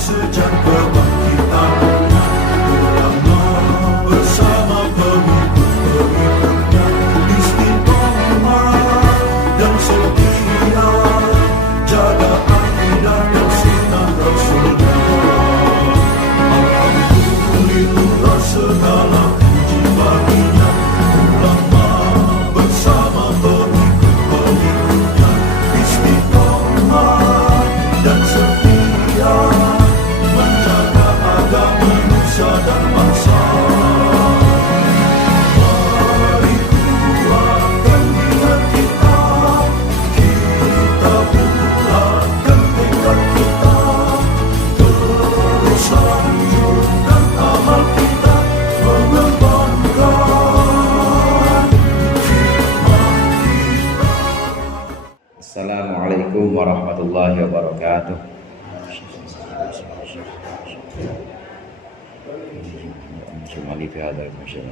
sejak kebangkitan ulama bersama pengikut-pengikutnya istiqomah dan setia jaga akidah dan sunnah Rasulullah. Alhamdulillah segala puji baginya ulama bersama pengikut-pengikutnya istiqomah dan setia menjaga agama nusa dan bangsa. Mari kuatkan niat kita, kita bulatkan tekad kita, terus lanjutkan amal kita, mengembangkan hikmah kita. Assalamualaikum warahmatullahi wabarakatuh. Kembali في هذا المجال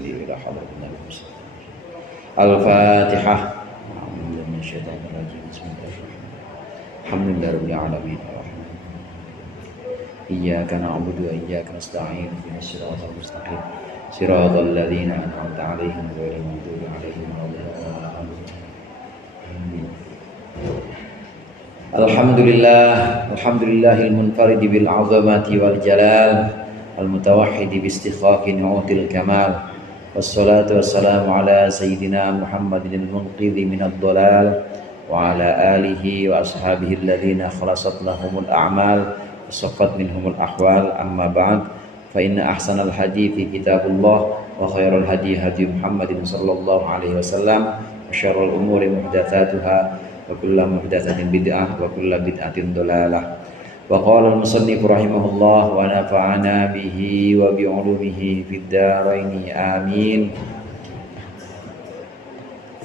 إلى حضرتنا الفاتحة. أعوذ بالله من الشيطان الرجيم. بسم الله الرحمن الرحيم. الحمد لله رب العالمين الرحمن إياك نعبد وإياك نستعين اهدنا الصراط المستقيم صراط الذين أنعمت عليهم غير المغضوب عليهم ولا الضالين. Alhamdulillahil munfaridi bil azamati wal jalal al mutawahhidi bi istighfaqi nu'util kamal wassalatu wassalamu ala sayyidina Muhammadin al munqidhi minad dhalal wa ala alihi wa ashabihi alladhina khalasat lahumul a'mal wa saffat minhumul ahwal. Amma ba'd, fa inna ahsanal hadithi kitabullah wa khairal hadi hadi Muhammadin sallallahu alaihi wasallam wa syarrul umuri muhdatsatuha wa kullu muhdatsatin bid'ah wa kullu bid'atin dhalalah. Wa qala al-musannif rahimahullah wa nafa'ana bihi wa bi 'ulumihi fid dharain amin.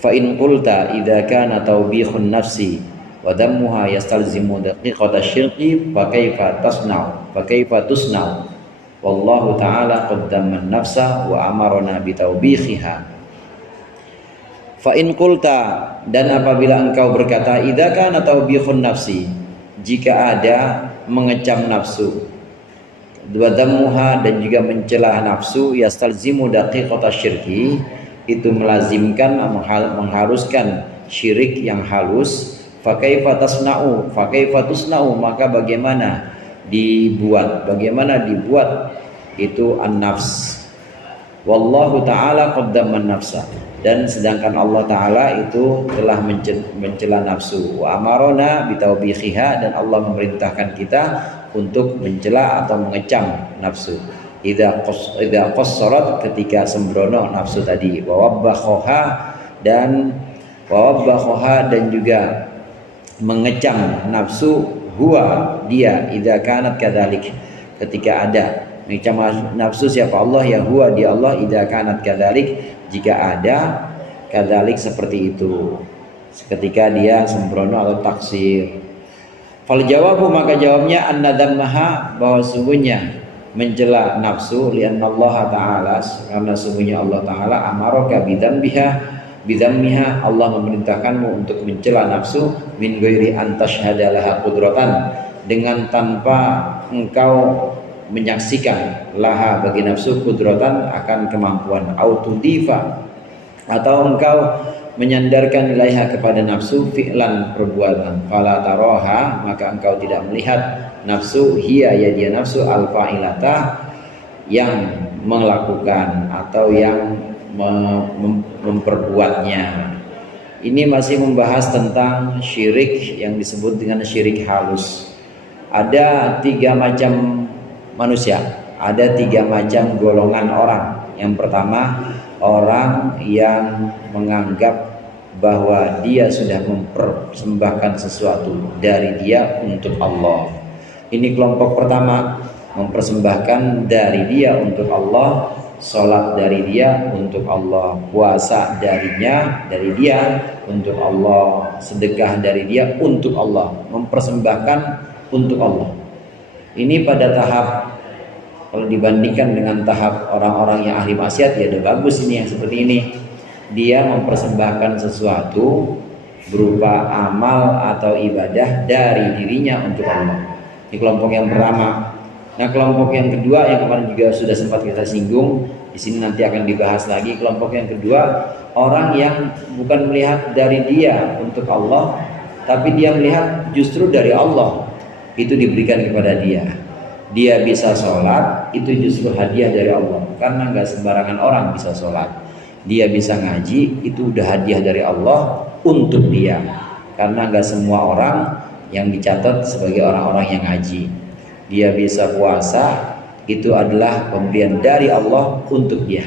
Fa in qulta idza kana tawbihun nafsi wa dammuha yastalzimu daqiqata syirki fa kaifa tusna'u wallahu ta'ala qaddama an-nafsa wa amarna bi tawbihiha. Fa in qulta, dan apabila engkau berkata, idza kana tawbihun nafsi, jika ada mengecam nafsu, wa dammuha, dan juga mencela nafsu, yastalzimu daqiqata syirki, itu melazimkan, mengharuskan syirik yang halus. Fa kaifa tusna'u, maka bagaimana dibuat itu an-nafs. Wallahu ta'ala qaddama an-nafsa, dan sedangkan Allah Ta'ala itu telah mencela nafsu. Wa amarona bitaubihiha, dan Allah memerintahkan kita untuk mencela atau mengecam nafsu. Idza qassarat, ketika sembrono nafsu tadi. Wa wabbakhoha, dan juga mengecam nafsu, huwa, dia, idza kanat kadzalik, ketika ada. Mengecam nafsu siapa? Allah, ya huwa, dia Allah, idza kanat kadzalik, jika ada kadzalik seperti itu, ketika dia sembrono atau taksir. Fal jawabu, maka jawabnya annadammaha, bahwa sungguhnya mencela nafsu, lianna Allah Ta'ala, karena sungguhnya Allah Ta'ala amaraka bidammiha, Allah memerintahkanmu untuk mencela nafsu, min ghairi an tashhada laha qudratan, dengan tanpa engkau menyaksikan laha, bagi nafsu, qudratan, akan kemampuan, autudifa, atau engkau menyandarkan ilaiha, kepada nafsu, fi'lan, perbuatan, fala taroha, maka engkau tidak melihat nafsu, hiya, ya dia nafsu, al-fa'ilata, yang melakukan atau yang memperbuatnya. Ini masih membahas tentang syirik yang disebut dengan syirik halus. Ada 3 macam manusia, ada 3 macam golongan orang. Yang pertama, orang yang menganggap bahwa dia sudah mempersembahkan sesuatu dari dia untuk Allah. Ini kelompok pertama, mempersembahkan dari dia untuk Allah, sholat dari dia untuk Allah, puasa dari dia untuk Allah, sedekah dari dia untuk Allah, mempersembahkan untuk Allah. Ini pada tahap, kalau dibandingkan dengan tahap orang-orang yang ahli maksiat, ya udah bagus ini yang seperti ini. Dia mempersembahkan sesuatu berupa amal atau ibadah dari dirinya untuk Allah. Ini kelompok yang pertama. Nah, kelompok yang kedua yang kemarin juga sudah sempat kita singgung, di sini nanti akan dibahas lagi. Kelompok yang kedua, orang yang bukan melihat dari dia untuk Allah, tapi dia melihat justru dari Allah itu diberikan kepada dia. Dia bisa sholat, itu justru hadiah dari Allah, karena nggak sembarangan orang bisa sholat. Dia bisa ngaji, itu udah hadiah dari Allah untuk dia, karena nggak semua orang yang dicatat sebagai orang-orang yang ngaji. Dia bisa puasa, itu adalah pemberian dari Allah untuk dia.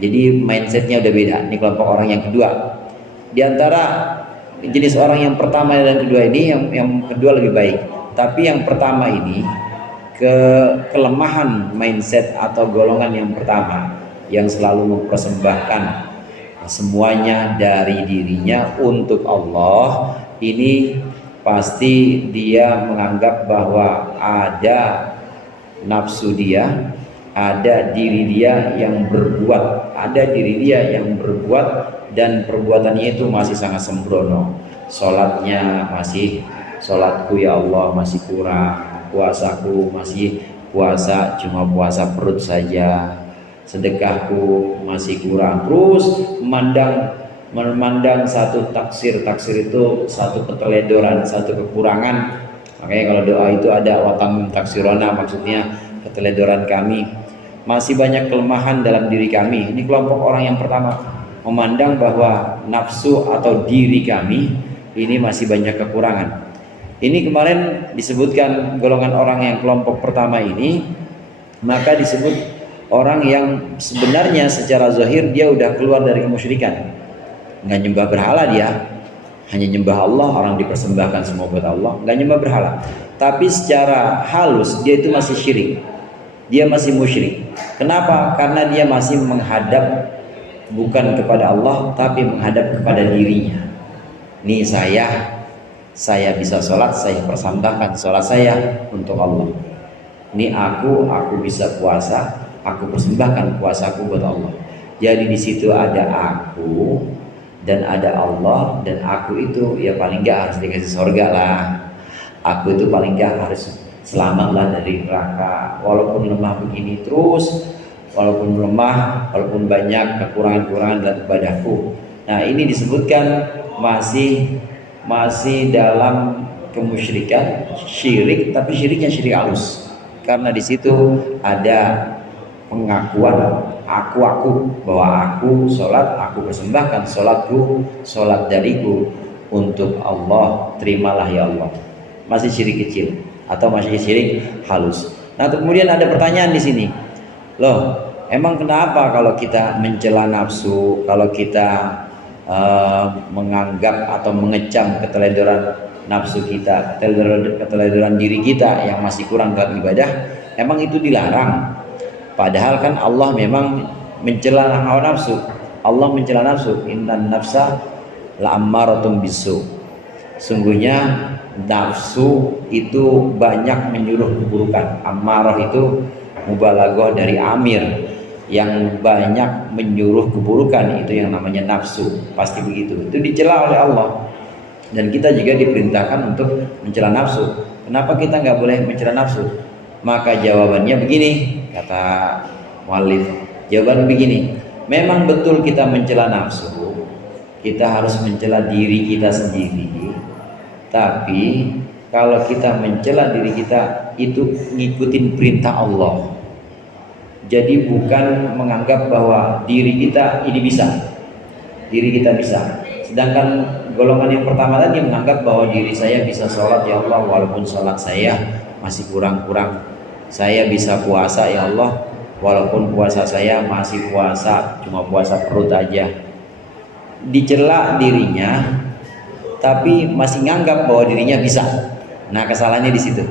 Jadi mindsetnya udah beda. Ini kelompok orang yang kedua. Di antara jenis orang yang pertama dan kedua ini, yang kedua lebih baik. Tapi yang pertama ini, kelemahan mindset atau golongan yang pertama, yang selalu mempersembahkan semuanya dari dirinya untuk Allah, ini pasti dia menganggap bahwa ada nafsu dia, ada diri dia yang berbuat, dan perbuatannya itu masih sangat sembrono. Sholatnya masih, sholatku ya Allah masih kurang, puasaku masih puasa cuma puasa perut saja, sedekahku masih kurang. Terus memandang satu taksir itu satu keteledoran, satu kekurangan. Makanya kalau doa itu ada watam taksirona, maksudnya keteledoran kami, masih banyak kelemahan dalam diri kami. Ini kelompok orang yang pertama, memandang bahwa nafsu atau diri kami ini masih banyak kekurangan. Ini kemarin disebutkan golongan orang yang kelompok pertama ini, maka disebut orang yang sebenarnya secara zahir dia udah keluar dari kemusyrikan, nggak nyembah berhala, dia hanya nyembah Allah, orang dipersembahkan semua buat Allah, nggak nyembah berhala. Tapi secara halus dia itu masih syirik, dia masih musyrik. Kenapa? Karena dia masih menghadap bukan kepada Allah, tapi menghadap kepada dirinya. Nih saya bisa sholat, saya persembahkan sholat saya untuk Allah. Ini aku bisa puasa, aku persembahkan puasaku buat Allah. Jadi di situ ada aku dan ada Allah, dan aku itu ya paling nggak harus dikasih surga lah. Aku itu paling nggak harus selamat lah dari neraka. Walaupun lemah begini terus, walaupun lemah, walaupun banyak kekurangan-kekurangan dalam ibadahku. Nah, ini disebutkan masih dalam kemusyrikan, syirik, tapi syiriknya syirik halus. Karena di situ ada pengakuan aku bahwa aku sholat, aku persembahkan sholatku, sholat dariku untuk Allah, terimalah ya Allah. Masih syirik kecil atau masih syirik halus. Nah, kemudian ada pertanyaan di sini. Loh, emang kenapa kalau kita mencela nafsu, kalau kita menganggap atau mengecam keteledoran nafsu kita, keteledoran diri kita yang masih kurang dalam ibadah, emang itu dilarang? Padahal kan Allah memang mencela hawa nafsu. Allah mencela nafsu, innan nafsa la'ammaratun bisu. Sungguhnya nafsu itu banyak menyuruh keburukan. Ammarah itu mubalaghah dari amir, yang banyak menyuruh keburukan, itu yang namanya nafsu. Pasti begitu. Itu dicela oleh Allah. Dan kita juga diperintahkan untuk mencela nafsu. Kenapa kita nggak boleh mencela nafsu? Maka jawabannya begini, kata muallif. Jawaban begini, memang betul kita mencela nafsu, kita harus mencela diri kita sendiri. Tapi kalau kita mencela diri kita itu ngikutin perintah Allah. Jadi bukan menganggap bahwa diri kita ini bisa, diri kita bisa. Sedangkan golongan yang pertama tadi menganggap bahwa diri saya bisa sholat ya Allah, walaupun sholat saya masih kurang-kurang. Saya bisa puasa ya Allah, walaupun puasa saya masih puasa cuma puasa perut aja. Dicela dirinya, tapi masih nganggap bahwa dirinya bisa. Nah, kesalahannya di situ.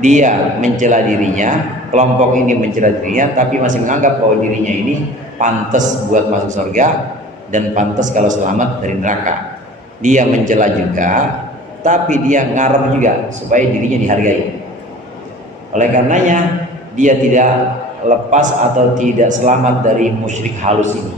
Dia mencela dirinya, kelompok ini mencela dirinya, tapi masih menganggap bahwa dirinya ini pantas buat masuk surga dan pantas kalau selamat dari neraka. Dia mencela juga, tapi dia ngarep juga supaya dirinya dihargai. Oleh karenanya dia tidak lepas atau tidak selamat dari musyrik halus ini.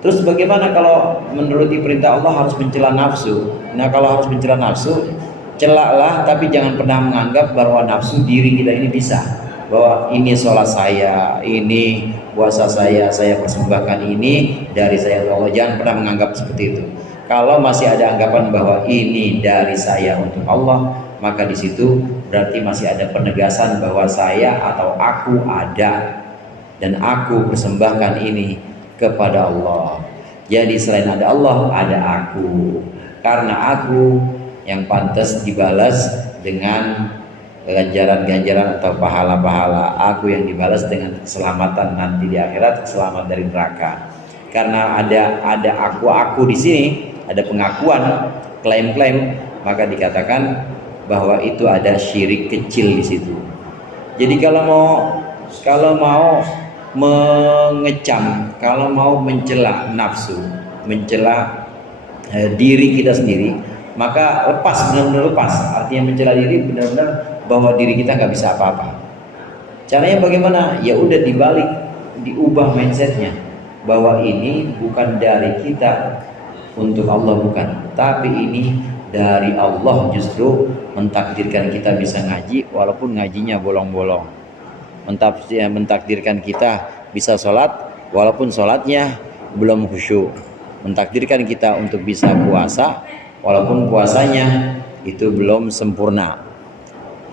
Terus bagaimana kalau menuruti perintah Allah harus mencela nafsu? Nah, kalau harus mencela nafsu, celaklah, tapi jangan pernah menganggap bahwa nafsu diri kita ini bisa. Bahwa ini sholat saya, ini puasa saya persembahkan ini dari saya untuk Allah. Jangan pernah menganggap seperti itu. Kalau masih ada anggapan bahwa ini dari saya untuk Allah, maka di situ berarti masih ada penegasan bahwa saya atau aku ada dan aku persembahkan ini kepada Allah. Jadi selain ada Allah, ada aku. Karena aku yang pantas dibalas dengan ganjaran-ganjaran atau pahala-pahala. Aku yang dibalas dengan keselamatan nanti di akhirat, keselamatan dari neraka. Karena ada aku di sini, ada pengakuan, klaim-klaim, maka dikatakan bahwa itu ada syirik kecil di situ. Jadi kalau mau mengecam, kalau mau mencela nafsu, mencela diri kita sendiri, maka lepas, benar-benar lepas. Artinya mencela diri benar-benar bahwa diri kita nggak bisa apa-apa. Caranya bagaimana? Ya udah dibalik, diubah mindsetnya bahwa ini bukan dari kita untuk Allah, bukan, tapi ini dari Allah justru mentakdirkan kita bisa ngaji walaupun ngajinya bolong-bolong. Mentakdirkan kita bisa sholat walaupun sholatnya belum khusyuk. Mentakdirkan kita untuk bisa puasa walaupun puasanya itu belum sempurna.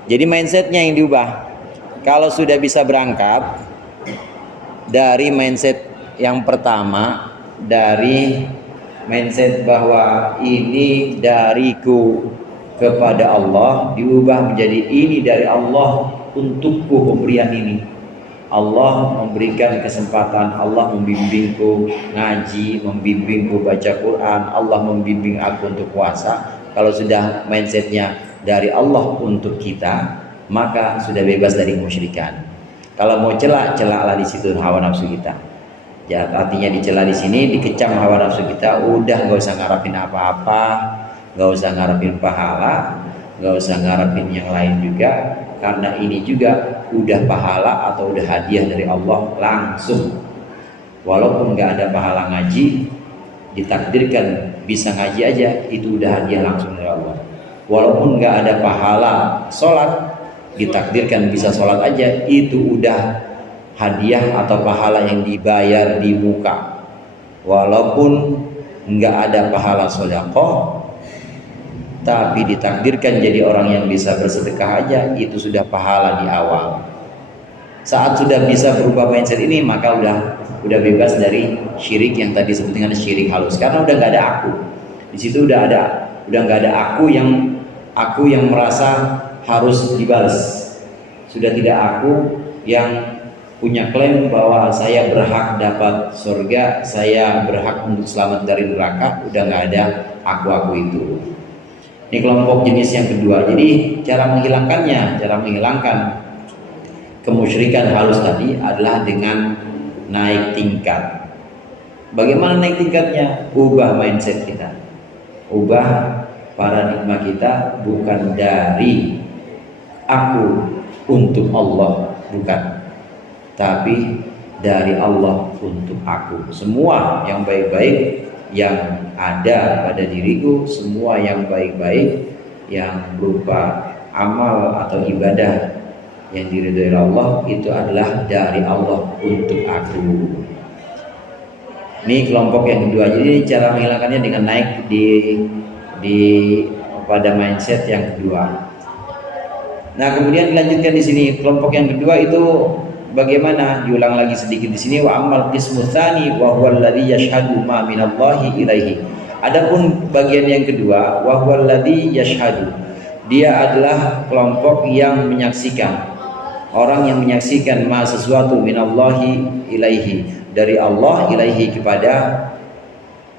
Jadi mindsetnya yang diubah. Kalau sudah bisa berangkat dari mindset yang pertama, dari mindset bahwa ini dariku kepada Allah, diubah menjadi ini dari Allah untukku pemberian ini. Allah memberikan kesempatan, Allah membimbingku ngaji, membimbingku baca Quran, Allah membimbing aku untuk puasa. Kalau sudah mindsetnya dari Allah untuk kita, maka sudah bebas dari kemusyrikan. Kalau mau celaklah di situ hawa nafsu kita. Ya, artinya dicela di sini, dikecam hawa nafsu kita, udah nggak usah ngarapin apa-apa, nggak usah ngarapin pahala, nggak usah ngarapin yang lain juga, karena ini juga udah pahala atau udah hadiah dari Allah langsung. Walaupun nggak ada pahala ngaji, ditakdirkan bisa ngaji aja, itu udah hadiah langsung dari Allah. Walaupun nggak ada pahala sholat, ditakdirkan bisa sholat aja, itu udah hadiah atau pahala yang dibayar di muka. Walaupun nggak ada pahala sedekah, tapi ditakdirkan jadi orang yang bisa bersedekah aja, itu sudah pahala di awal. Saat sudah bisa berubah mindset ini, maka udah bebas dari syirik yang tadi disebut dengan syirik halus. Karena udah nggak ada aku. Di situ udah nggak ada aku yang merasa harus dibalas. Sudah tidak aku yang punya klaim bahwa saya berhak dapat surga, saya berhak untuk selamat dari neraka. Udah nggak ada aku itu. Ini kelompok jenis yang kedua. Jadi cara menghilangkan kemusyrikan halus tadi adalah dengan naik tingkat. Bagaimana naik tingkatnya? Ubah mindset kita, ubah paradigma kita, bukan dari aku untuk Allah, bukan, tapi dari Allah untuk aku. Semua yang baik-baik yang ada pada diriku, semua yang baik-baik yang berupa amal atau ibadah yang diridhoi Allah, itu adalah dari Allah untuk aku. Ini kelompok yang kedua. Jadi cara menghilangkannya dengan naik di pada mindset yang kedua. Nah, kemudian dilanjutkan di sini kelompok yang kedua itu bagaimana? Diulang lagi sedikit di sini, wa amal qismu tsani wa huwa alladhi yashhadu ma minallahi ilaihi. Adapun bagian yang kedua, wa huwa alladhi yashhadu, dia adalah kelompok yang menyaksikan, orang yang menyaksikan ma sesuatu minallahi ilaihi, dari Allah ilaihi kepada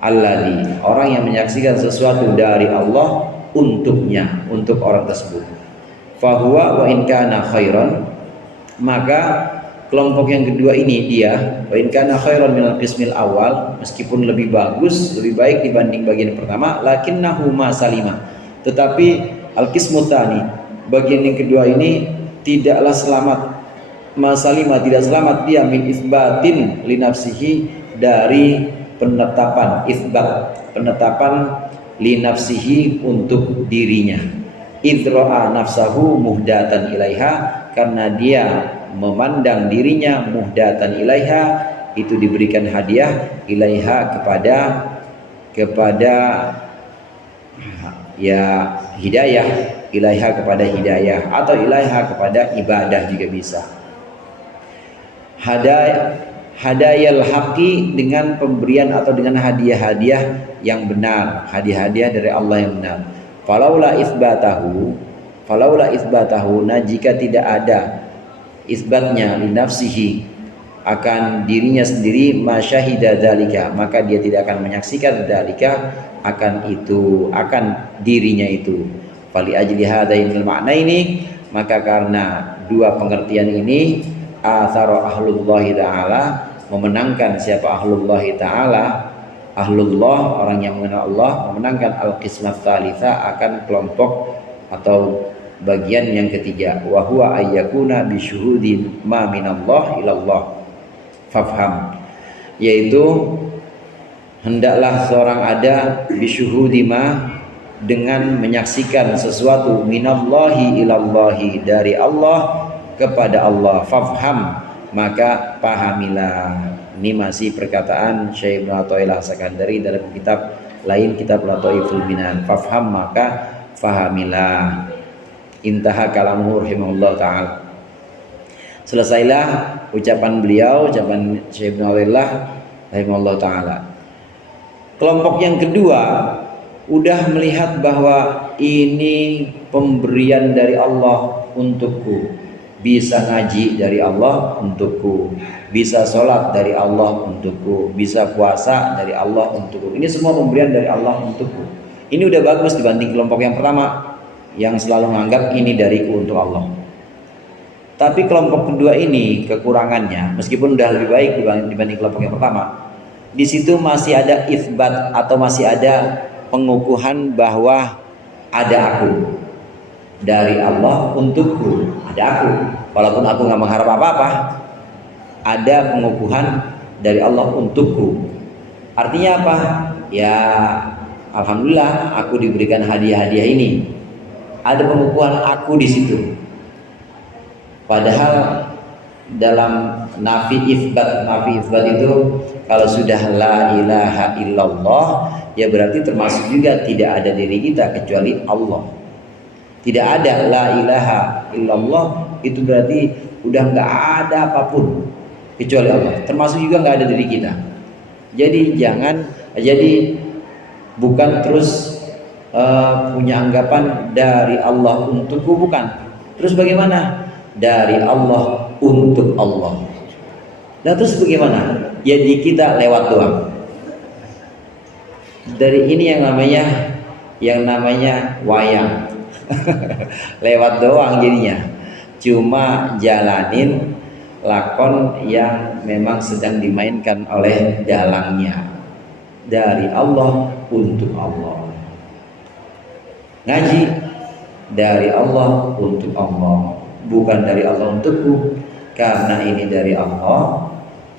alladhi, orang yang menyaksikan sesuatu dari Allah untuknya, untuk orang tersebut. Fahuwa wa in kana khairan, maka kelompok yang kedua ini dia wa in kana khairan minal qismil awal, meskipun lebih bagus, lebih baik dibanding bagian pertama, lakinnahu ma salima, tetapi al-qismu tsani, bagian yang kedua ini tidaklah selamat, ma salima, tidak selamat dia min isbatin li nafsihi, dari penetapan isbat, penetapan li nafsihi untuk dirinya. Idra'a nafsahu muhdatan ilaiha, karena dia memandang dirinya muhdatan ilaiha, itu diberikan hadiah ilaiha kepada ya hidayah, ilaiha kepada hidayah, atau ilaiha kepada ibadah juga bisa. Hadayal haqi, dengan pemberian atau dengan hadiah-hadiah yang benar, hadiah-hadiah dari Allah yang benar. Falaula isbatahu, nah jika tidak ada isbatnya li nafsihi, akan dirinya sendiri, masyahida dzalika, maka dia tidak akan menyaksikan dzalika, akan dirinya itu. Fali ajli hadainil makna ini, maka karena dua pengertian ini, athara ahlullahi ta'ala, memenangkan siapa ahlullahi ta'ala, ahlullah, orang yang mengenal Allah, memenangkan al-qismat tsalitsa, akan kelompok atau bagian yang ketiga, wa huwa ayyakuna bi syuhudi ma minallah ilallah fafham, yaitu hendaklah seorang ada bi syuhudi ma, dengan menyaksikan sesuatu, minallahi ilallahi, dari Allah kepada Allah, fafham, maka pahamilah. Ini masih perkataan Syekh Ibnu Athaillah Sakandari dalam kitab lain, kitab Lataiful Minan. Fafham, maka fahamilah. Intaha kalamuhu rahimahullah ta'ala. Selesailah ucapan beliau, ucapan Syekh Ibnu Athaillah rahimahullah ta'ala. Kelompok yang kedua udah melihat bahwa ini pemberian dari Allah untukku, bisa ngaji dari Allah untukku, bisa sholat dari Allah untukku, bisa puasa dari Allah untukku. Ini semua pemberian dari Allah untukku. Ini udah bagus dibanding kelompok yang pertama yang selalu menganggap ini dariku untuk Allah. Tapi kelompok kedua ini kekurangannya, meskipun udah lebih baik dibanding kelompok yang pertama, di situ masih ada itsbat atau masih ada pengukuhan bahwa ada aku dari Allah untukku, ada aku, walaupun aku nggak mengharap apa-apa, ada pengukuhan dari Allah untukku. Artinya apa? Ya alhamdulillah aku diberikan hadiah-hadiah ini, ada pengukuhan aku di situ. Padahal dalam nafi isbat itu kalau sudah la ilaha illallah, ya berarti termasuk juga tidak ada diri kita kecuali Allah. Tidak ada la ilaha illallah, itu berarti udah nggak ada apapun kecuali Allah, termasuk juga nggak ada diri kita. Jadi bukan terus punya anggapan dari Allah untukku, bukan. Terus bagaimana? Dari Allah untuk Allah. Nah terus bagaimana? Jadi kita lewat doang. Dari ini yang namanya wayang. Lewat doang jadinya. Cuma jalanin lakon yang memang sedang dimainkan oleh dalangnya. Dari Allah untuk Allah. Ngaji dari Allah untuk Allah, bukan dari Allah untukku. Karena ini dari Allah,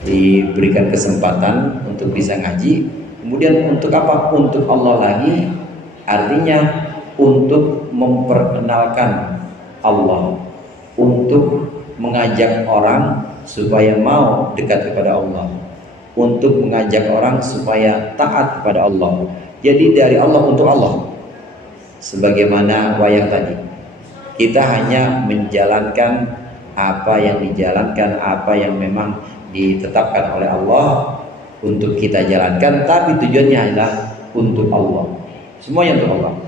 diberikan kesempatan untuk bisa ngaji. Kemudian untuk apa? Untuk Allah lagi. Artinya untuk memperkenalkan Allah, untuk mengajak orang supaya mau dekat kepada Allah, untuk mengajak orang supaya taat kepada Allah. Jadi dari Allah untuk Allah. Sebagaimana wayang tadi, kita hanya menjalankan apa yang dijalankan, apa yang memang ditetapkan oleh Allah untuk kita jalankan, tapi tujuannya adalah untuk Allah. Semuanya untuk Allah.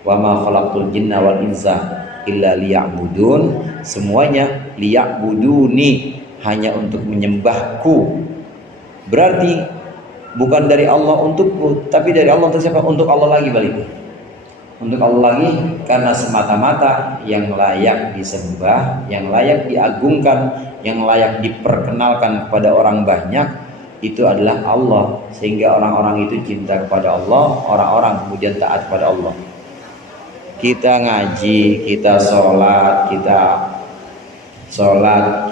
Wa ma khalaqtul jinna wal insa illa liya'budun. Semuanya liya'buduni, hanya untuk menyembahku. Berarti bukan dari Allah untukku, tapi dari Allah untuk siapa? Untuk Allah lagi balik. Untuk Allah lagi, karena semata-mata yang layak disembah, yang layak diagungkan, yang layak diperkenalkan kepada orang banyak, itu adalah Allah. Sehingga orang-orang itu cinta kepada Allah, orang-orang kemudian taat kepada Allah. Kita ngaji, kita sholat,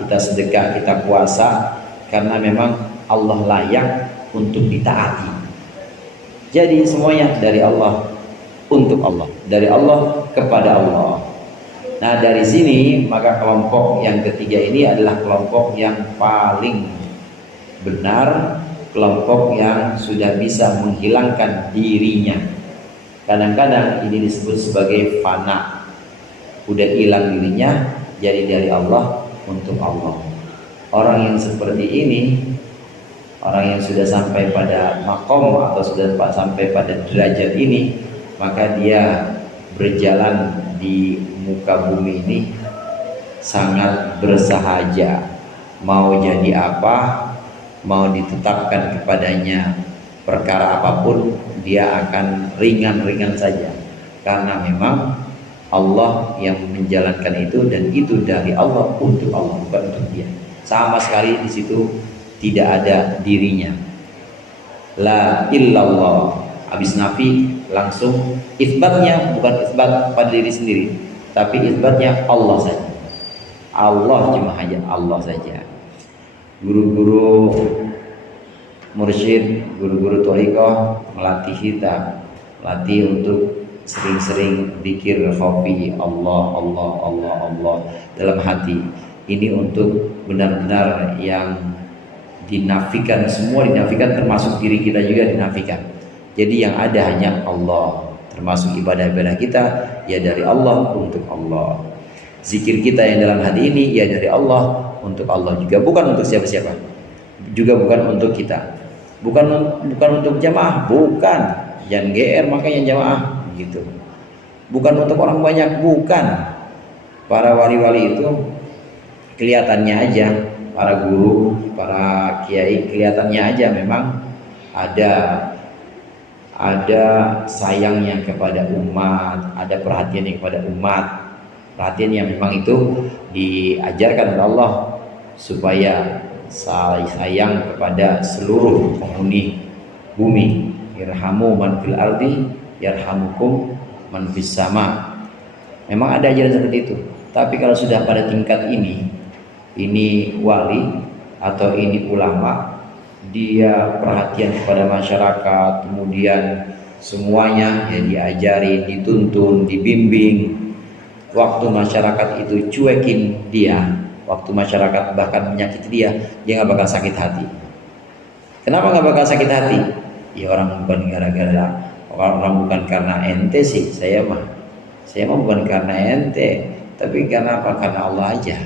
kita sedekah, kita puasa, karena memang Allah layak untuk ditaati. Jadi semuanya dari Allah untuk Allah, dari Allah kepada Allah. Nah, dari sini maka kelompok yang ketiga ini adalah kelompok yang paling benar, kelompok yang sudah bisa menghilangkan dirinya. Kadang-kadang ini disebut sebagai fana, udah hilang dirinya, jadi dari Allah untuk Allah. Orang yang seperti ini, orang yang sudah sampai pada makom atau sudah sampai pada derajat ini, maka dia berjalan di muka bumi ini sangat bersahaja. Mau jadi apa, mau ditetapkan kepadanya perkara apapun, dia akan ringan-ringan saja, karena memang Allah yang menjalankan itu, dan itu dari Allah untuk Allah, bukan untuk dia. Sama sekali di situ tidak ada dirinya. La illallah. Habis nafi langsung isbatnya bukan isbat pada diri sendiri, tapi isbatnya Allah saja. Allah cuma hanya Allah saja. Guru-guru mursyid, guru-guru thariqah melatih kita, melatih untuk sering-sering zikir khafi Allah Allah Allah Allah dalam hati. Ini untuk benar-benar yang dinafikan, semua dinafikan, termasuk diri kita juga dinafikan. Jadi yang ada hanya Allah, termasuk ibadah-ibadah kita ya dari Allah untuk Allah. Zikir kita yang dalam hati ini ya dari Allah untuk Allah juga, bukan untuk siapa-siapa, juga bukan untuk kita, bukan untuk jamaah, bukan, jangan GR makanya jamaah gitu, bukan untuk orang banyak, bukan. Para wali-wali itu kelihatannya aja, para guru, para kiai kelihatannya aja memang ada sayangnya kepada umat, ada perhatiannya kepada umat, perhatian yang memang itu diajarkan oleh Allah supaya sayang kepada seluruh penghuni bumi. Irhamu man fil ardi yarhamukum man fis sama. Memang ada ajaran seperti itu. Tapi kalau sudah pada tingkat ini wali atau ini ulama, dia perhatian kepada masyarakat, kemudian semuanya ya diajari, dituntun, dibimbing. Waktu masyarakat itu cuekin dia, waktu masyarakat bahkan menyakiti dia nggak bakal sakit hati. Kenapa nggak bakal sakit hati? Ya orang bukan bukan karena ente sih, saya mah bukan karena ente, tapi karena apa? Karena Allah aja.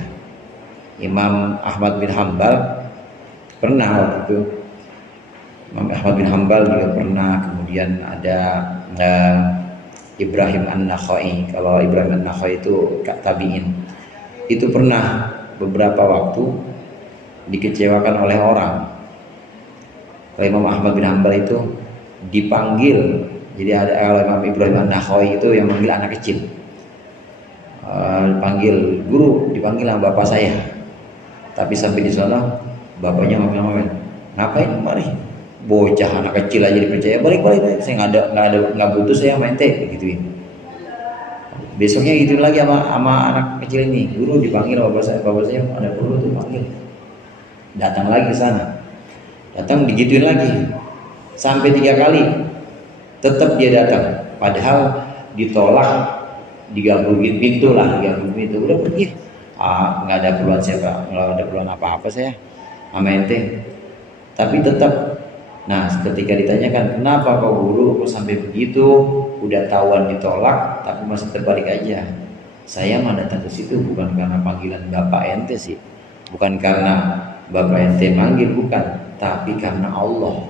Imam Ahmad bin Hambal pernah waktu itu, Imam Ahmad bin Hambal juga pernah, kemudian ada Ibrahim An-Nakhai. Kalau Ibrahim An-Nakhai itu tabi'in, itu pernah beberapa waktu dikecewakan oleh orang. Kalau Imam Ahmad bin Hambal itu dipanggil, jadi ada Imam Ibrahim An-Nakhai itu yang manggil anak kecil, dipanggil guru, dipanggil sama bapak saya. Tapi sampai di sana bapaknya ngomong, ngapain mari, bocah anak kecil aja dipercaya, balik, saya nggak butuh, saya main teh gituin. Besoknya gituin lagi sama anak kecil ini, guru dipanggil bapak saya ada perlu tuh panggil, datang lagi ke sana, datang digituin lagi sampai 3 kali, tetap dia datang, padahal ditolak, digangguin pintu, udah pergi. Nggak ada keperluan nggak ada keperluan apa-apa saya sama ente, tapi tetap. Nah, ketika ditanyakan kenapa kau guru kok sampai begitu, udah tahuan ditolak tapi masih terbalik aja. Saya mah datang ke situ bukan karena panggilan bapak ente sih, bukan karena bapak ente manggil, bukan, tapi karena Allah,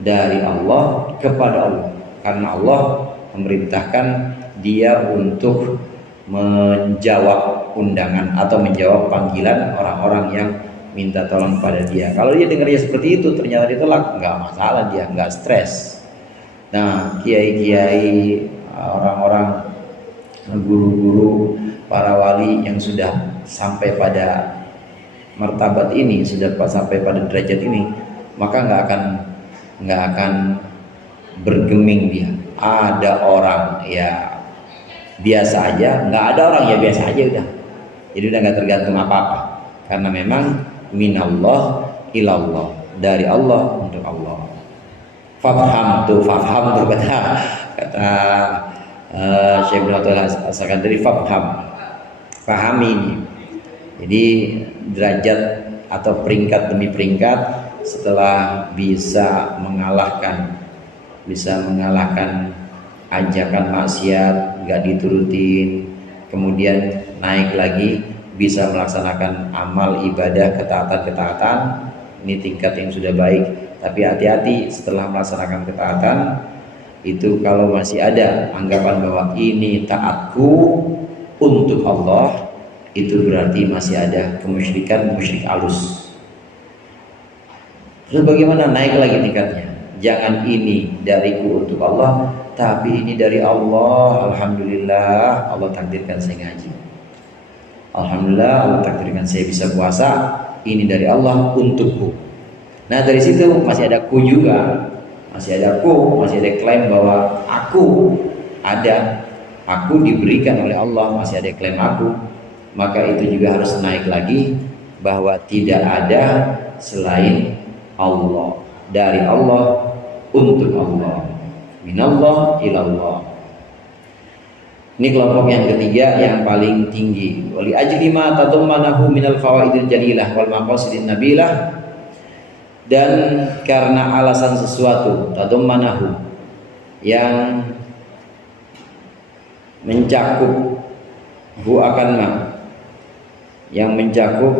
dari Allah kepada Allah, karena Allah memerintahkan dia untuk menjawab undangan atau menjawab panggilan orang-orang yang minta tolong pada dia. Kalau dia dengarnya seperti itu ternyata ditolak, nggak masalah, dia nggak stres. Nah, kiai-kiai, orang-orang, guru-guru, para wali yang sudah sampai pada martabat ini, sudah sampai pada derajat ini, maka nggak akan bergeming dia. Ada orang ya biasa aja, nggak ada orang ya biasa aja udah. Jadi udah nggak tergantung apa-apa, karena memang minallah ilallah, dari Allah untuk Allah. Fafham tuh kata Syekh Ibnu Athaillah As-Sakandari, fafham, pahami ini. Jadi derajat atau peringkat demi peringkat setelah bisa mengalahkan ajakan maksiat nggak diturutin, kemudian naik lagi bisa melaksanakan amal ibadah ketaatan, ini tingkat yang sudah baik. Tapi hati-hati setelah melaksanakan ketaatan itu, kalau masih ada anggapan bahwa ini taatku untuk Allah, itu berarti masih ada kemusyrikan, musyrik alus. Terus bagaimana naik lagi tingkatnya? Jangan ini dariku untuk Allah, tapi ini dari Allah. Alhamdulillah Allah takdirkan saya ngaji. Alhamdulillah Allah takdirkan saya bisa puasa. Ini dari Allah untukku. Nah dari situ masih ada ku juga, masih ada klaim bahwa aku diberikan oleh Allah, masih ada klaim aku. Maka itu juga harus naik lagi bahwa tidak ada selain Allah, dari Allah untuk Allah, minallah ilallah. Ini kelompok yang ketiga yang paling tinggi. Wali ajli ma tadammanahu minal fawaidil jalilah wal maqasidin nabilah, dan karena alasan sesuatu tadammanahu yang mencakup hu akan ma, yang mencakup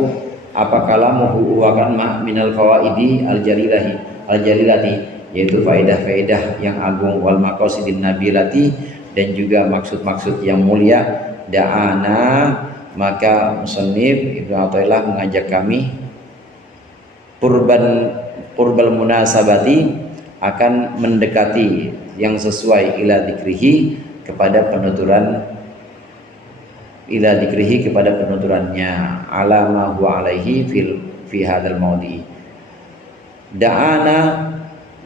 apa kalamuhu akan ma minal fawaidi al jalilati, yaitu faedah-faedah yang agung, wal maqasidin nabilati, dan juga maksud-maksud yang mulia. Da'ana, maka musannif Ibnu Athaillah mengajak kami purbal munasabati, akan mendekati yang sesuai ila dzikrihi, kepada penuturannya ala ma huwa alaihi fi hadzal maudi. Da'ana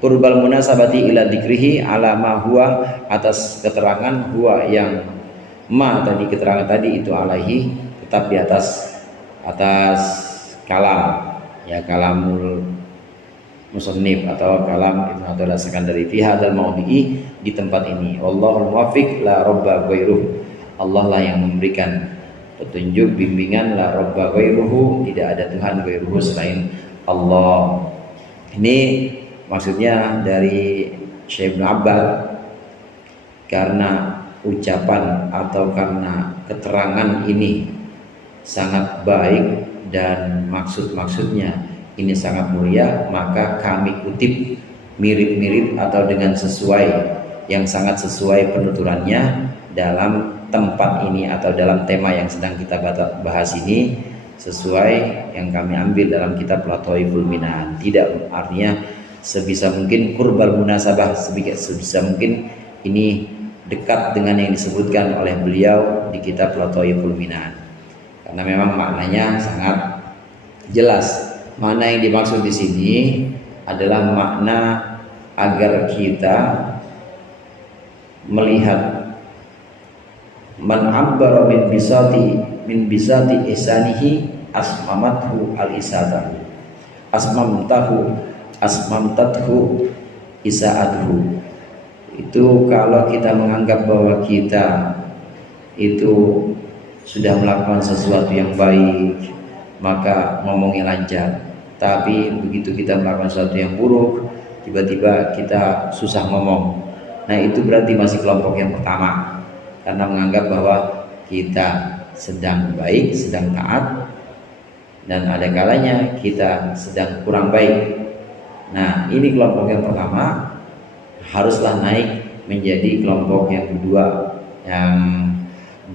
purbal munasabati ila dzikrihi ala ma huwa, atas keterangan huwa yang ma tadi, keterangan tadi itu alaihi, tetap di atas kalam, ya kalamul musannif atau kalam Ibnu Athaillah As-Sakandari fi hadzal maudi, di tempat ini. Wallahul muwaffiq la robba ghairuh, Allah lah yang memberikan petunjuk bimbingan, la robba ghairuhu, tidak ada Tuhan ghairuhu selain Allah. Ini maksudnya dari Syekh Ibnu Abbad, karena ucapan atau karena keterangan ini sangat baik dan maksud-maksudnya ini sangat mulia, maka kami kutip mirip-mirip atau dengan sesuai, yang sangat sesuai penuturannya dalam tempat ini atau dalam tema yang sedang kita bahas ini, sesuai yang kami ambil dalam kitab Lataiful Minan. Tidak artinya sebisa mungkin qurbal munasabah, sebisa mungkin ini dekat dengan yang disebutkan oleh beliau di kitab Lataiful Minan, karena memang maknanya sangat jelas. Makna yang dimaksud di sini adalah makna agar kita melihat man abbara min bisati ihsanihi asmamathu al-isada, asmamtathu isaathu. Itu kalau kita menganggap bahwa kita itu sudah melakukan sesuatu yang baik, maka ngomongnya lancar. Tapi begitu kita melakukan sesuatu yang buruk, tiba-tiba kita susah ngomong. Nah itu berarti masih kelompok yang pertama, karena menganggap bahwa kita sedang baik, sedang taat, dan ada kalanya kita sedang kurang baik. Nah ini kelompok yang pertama, haruslah naik menjadi kelompok yang kedua, yang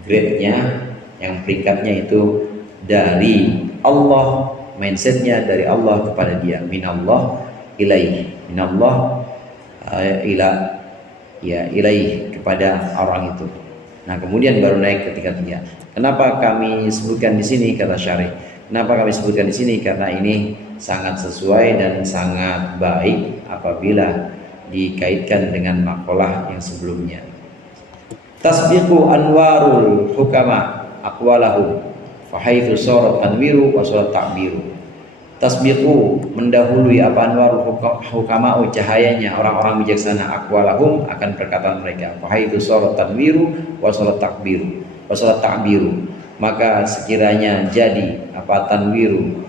grade-nya, yang peringkatnya itu dari Allah, mindsetnya dari Allah kepada dia, minallah ilaih, minallah ilaih, kepada orang itu. Nah kemudian baru naik ke tingkat 3. Kenapa kami sebutkan di sini, kata Syarih, kenapa kami sebutkan di sini? Karena ini sangat sesuai dan sangat baik apabila dikaitkan dengan makalah yang sebelumnya. Tasbiqu anwarul hukama aqwalahum fahaitsu sharat tanwiru wa sharat ta'biru. Tasbiqu, mendahului apa anwar hukama, cahayanya orang-orang bijaksana, aqwalahum, akan perkataan mereka. Wahai itu salat tanwiru wa salat takbiru wa salat ta'biru, maka sekiranya jadi apa tanwiru,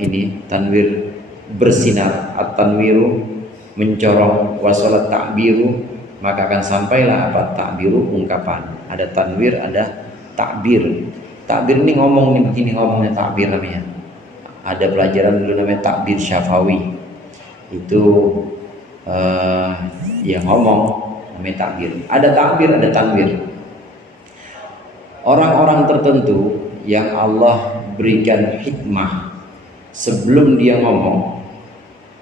ini tanwir bersinar, at-tanwiru mencorong, wa salat ta'biru, maka akan sampailah apa ta'biru, ungkapan. Ada tanwir, ada takbir. Takbir ini ngomong nih begini, ngomongnya takbir namanya. Ada pelajaran dulu namanya takbir syafawi. Itu yang ngomong namanya takbir. Ada takbir, ada tanwir. Orang-orang tertentu yang Allah berikan hikmah sebelum dia ngomong,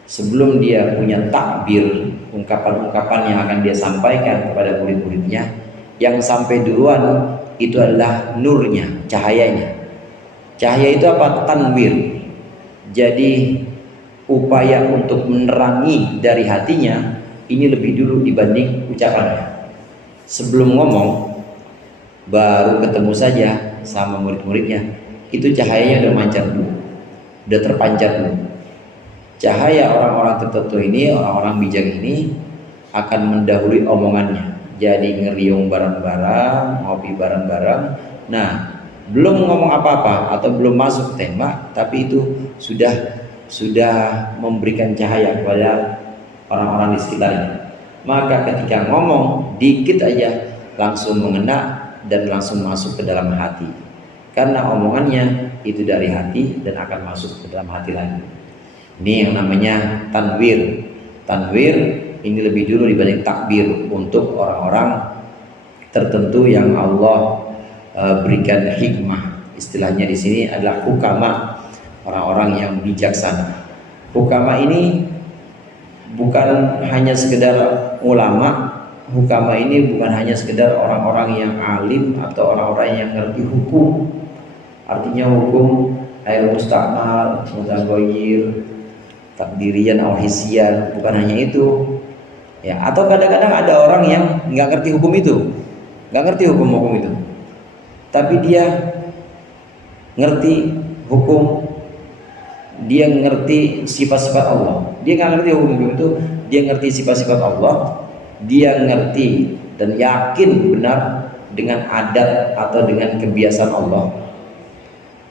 sebelum dia punya takbir, ungkapan-ungkapan yang akan dia sampaikan kepada murid-muridnya, yang sampai duluan itu adalah nurnya, cahayanya. Cahaya itu apa? Tanwir. Jadi upaya untuk menerangi dari hatinya ini lebih dulu dibanding ucapannya. Sebelum ngomong, baru ketemu saja sama murid-muridnya, itu cahayanya udah mancar dulu, udah terpancar dulu. Cahaya orang-orang tertentu ini, orang-orang bijak ini akan mendahului omongannya. Jadi ngeriung bareng-bareng, ngopi bareng-bareng. Nah, belum ngomong apa-apa atau belum masuk tema, tapi itu sudah memberikan cahaya kepada orang-orang di sekitarnya. Maka ketika ngomong dikit aja langsung mengena dan langsung masuk ke dalam hati. Karena omongannya itu dari hati dan akan masuk ke dalam hati lagi. Ini yang namanya tanwir. Tanwir ini lebih dulu dibanding takbir untuk orang-orang tertentu yang Allah berikan hikmah. Istilahnya di sini adalah hukama, orang-orang yang bijaksana. Hukama ini bukan hanya sekedar ulama. Hukama ini bukan hanya sekedar orang-orang yang alim atau orang-orang yang ngerti hukum. Artinya hukum air musta'mal, mutaghayyir, takdirian, awhisian, bukan hanya itu. Ya, atau kadang-kadang ada orang yang nggak ngerti hukum itu, nggak ngerti hukum itu, tapi dia ngerti hukum, dia ngerti sifat-sifat Allah. Dia nggak ngerti hukum itu, dia ngerti sifat-sifat Allah, dia ngerti dan yakin benar dengan adat atau dengan kebiasaan Allah.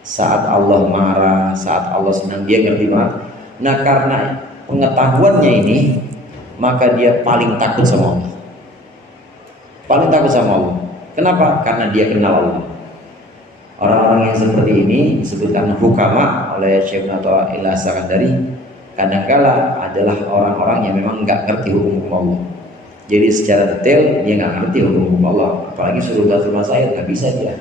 Saat Allah marah, saat Allah senang, dia ngerti banget. Nah, karena pengetahuannya ini, maka dia paling takut sama Allah. Paling takut sama Allah. Kenapa? Karena dia kenal Allah. Orang-orang yang seperti ini disebutkan hukama oleh Syekh Athaillah As-Sakandari. Kadangkala adalah orang-orang yang memang nggak ngerti hukum Allah. Jadi secara detail dia nggak ngerti hukum Allah. Apalagi suruh baca masail nggak bisa dia.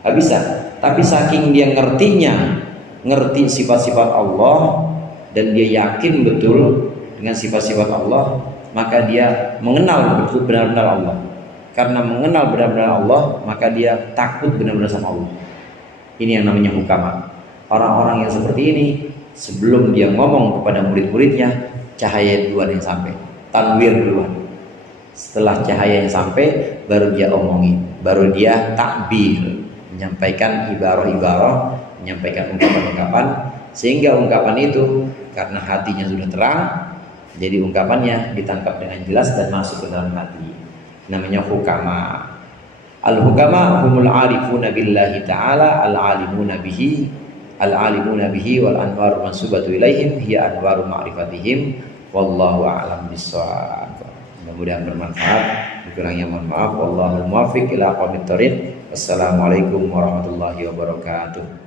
Nggak bisa. Tapi saking dia ngertinya, ngerti sifat-sifat Allah dan dia yakin betul dengan sifat-sifat Allah, maka dia mengenal betul benar-benar Allah. Karena mengenal benar-benar Allah, maka dia takut benar-benar sama Allah. Ini yang namanya hukama. Orang-orang yang seperti ini, sebelum dia ngomong kepada murid-muridnya, cahaya duluan yang sampai, tanwir duluan. Setelah cahaya yang sampai, baru dia omongin, baru dia takbir, menyampaikan ibarah-ibarah, menyampaikan ungkapan-ungkapan, sehingga ungkapan itu karena hatinya sudah terang, jadi ungkapannya ditangkap dengan jelas dan masuk ke dalam hati. Namanya hukama. Al-hukama humul arifuna billahi ta'ala al-alimuna bihi wal anwaru mansubatu ilaihim hiya anwaru ma'rifatihim wallahu a'lam bissawab. Mudah-mudahan bermanfaat. Kurangnya mohon maaf. Wallahul muwaffiq ila aqwamit thoriq. Wassalamualaikum warahmatullahi wabarakatuh.